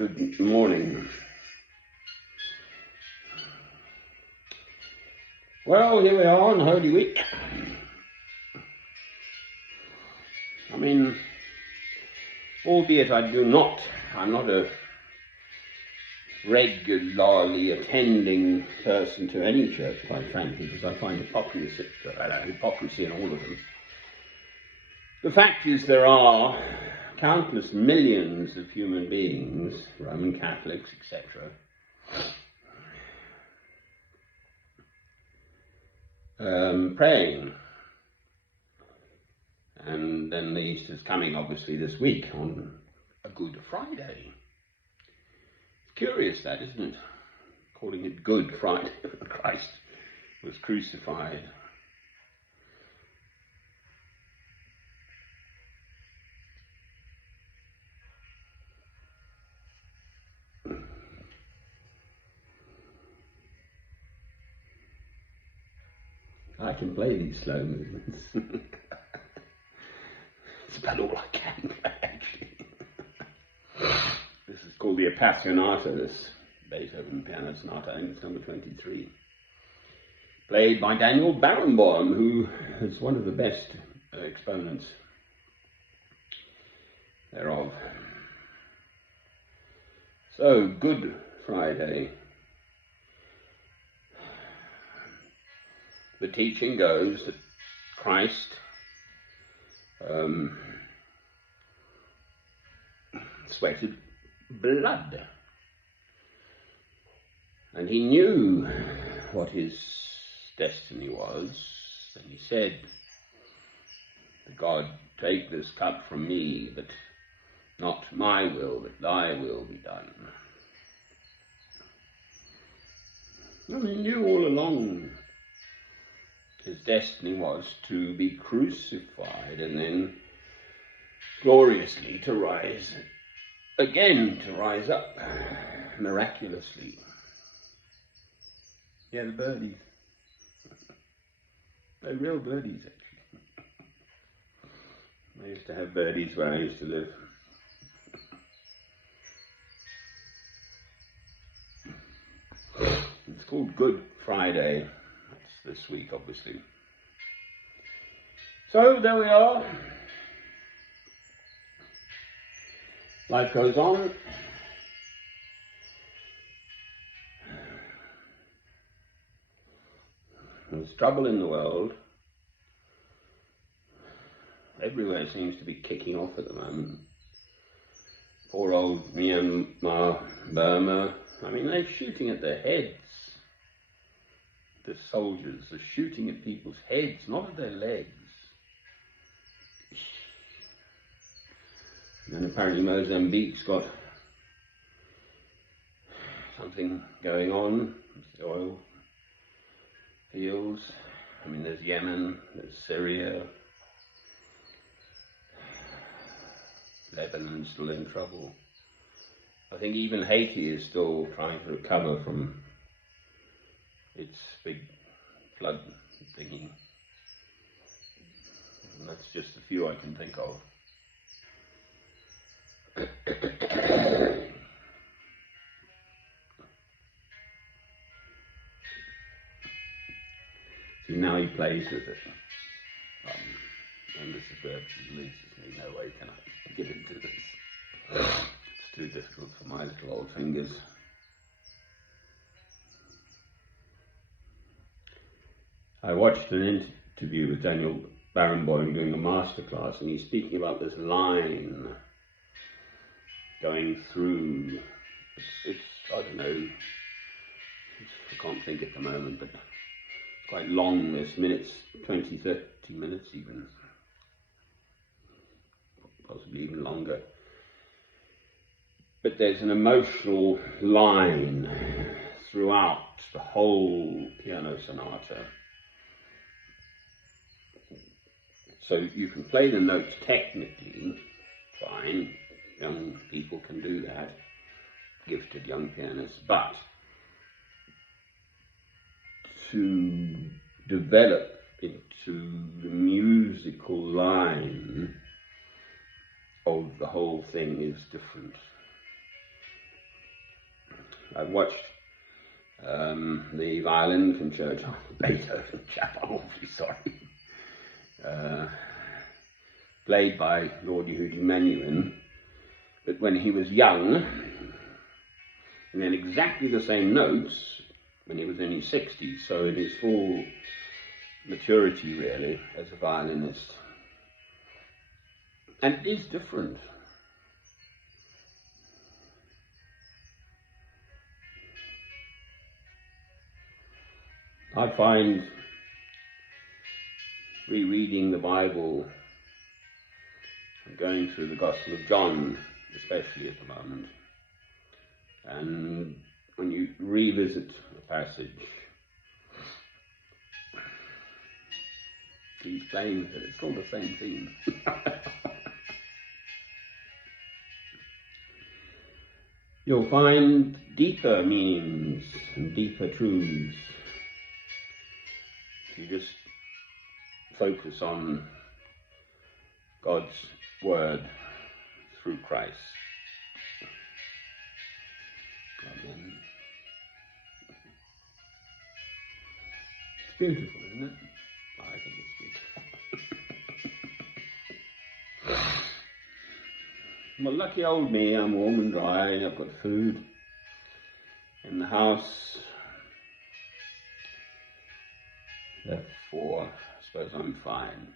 Good morning. Well, here we are on Holy Week. I mean, albeit I'm not a regularly attending person to any church, quite frankly, because I find hypocrisy in all of them. The fact is there are countless millions of human beings, Roman Catholics, etc., praying. And then the Easter's coming, obviously, this week on a Good Friday. Curious that, isn't it? Calling it Good Friday. Christ was crucified. I can play these slow movements. It's about all I can play, actually. This is called the Appassionata, this Beethoven piano sonata, and it's number 23. Played by Daniel Barenboim, who is one of the best exponents thereof. So, Good Friday. The teaching goes that Christ sweated blood, and he knew what his destiny was, and he said to God, "Take this cup from me, but not my will, but thy will be done." And he knew all along his destiny was to be crucified and then gloriously to rise again, to rise up miraculously. Yeah, the birdies. They're real birdies, actually. I used to have birdies where I used to live. It's called Good Friday. That's this week, obviously. So there we are. Life goes on. There's trouble in the world. Everywhere seems to be kicking off at the moment. Poor old Myanmar, Burma. I mean, they're shooting at their heads. The soldiers are shooting at people's heads, not at their legs. And apparently Mozambique's got something going on with the oil fields. I mean, there's Yemen, there's Syria. Lebanon's still in trouble. I think even Haiti is still trying to recover from its big flood thingy. And that's just a few I can think of. See, now he plays with it. And this is where it loses me. No way can I get into this. It's too difficult for my little old fingers. I watched an interview with Daniel Barenboim doing a masterclass, and he's speaking about this line going through. It's I don't know. I can't think at the moment, but it's quite long. This minutes, 20, 30 minutes even. Possibly even longer. But there's an emotional line throughout the whole piano sonata. So you can play the notes technically, fine. Young people can do that, gifted young pianists, but to develop into the musical line of the whole thing is different. I've watched the violin concerto, Beethoven chap, I'm awfully sorry, played by Lord Yehudi Menuhin, but when he was young, and then exactly the same notes when he was in his 60s, so in his full maturity really as a violinist. And it is different. I find rereading the Bible and going through the Gospel of John, especially at the moment, and when you revisit a passage, he's playing with it, it's all the same theme. You'll find deeper meanings and deeper truths if you just focus on God's Word through Christ. Amen. It's beautiful, isn't it? I think it's beautiful. Well, lucky old me, I'm warm and dry, I've got food in the house. Therefore, I suppose I'm fine.